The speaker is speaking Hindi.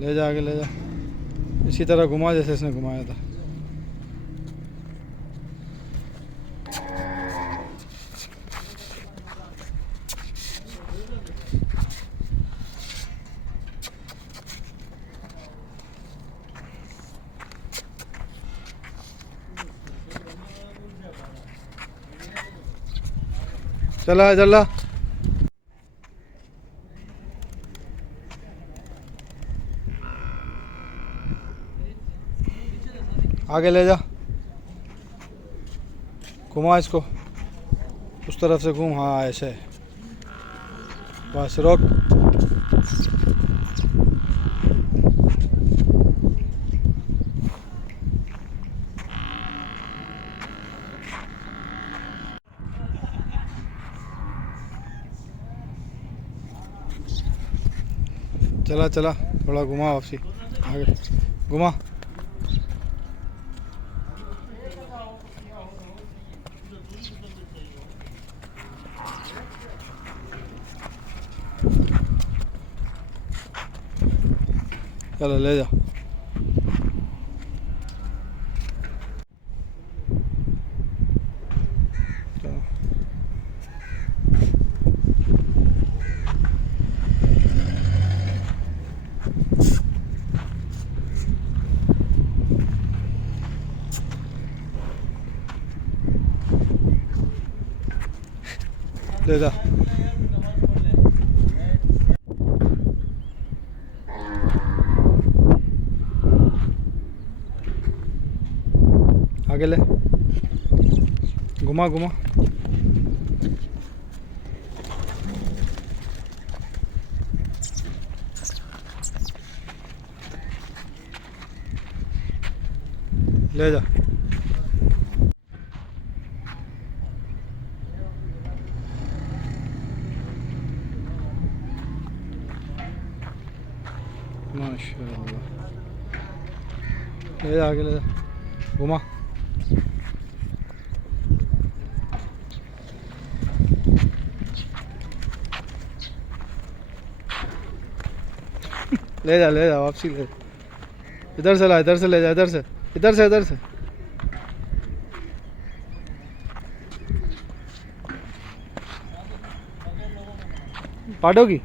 ले जा आगे ले जा, इसी तरह घुमा जैसे इसने घुमाया था। चला चला आगे ले जा, घुमा इसको, उस तरफ से घूम, हाँ ऐसे, बस रोक। चला चला थोड़ा घुमा वापसी, आगे घुमा। चलो ले जा, ले जा। आगे ले, घुमा घुमा। ले जा, माशाल्लाह, ले जा आगे ले जा, घुमा। ले जा वापसी ले, इधर से ला, इधर से ले जा, इधर से इधर से इधर से। पाटोगी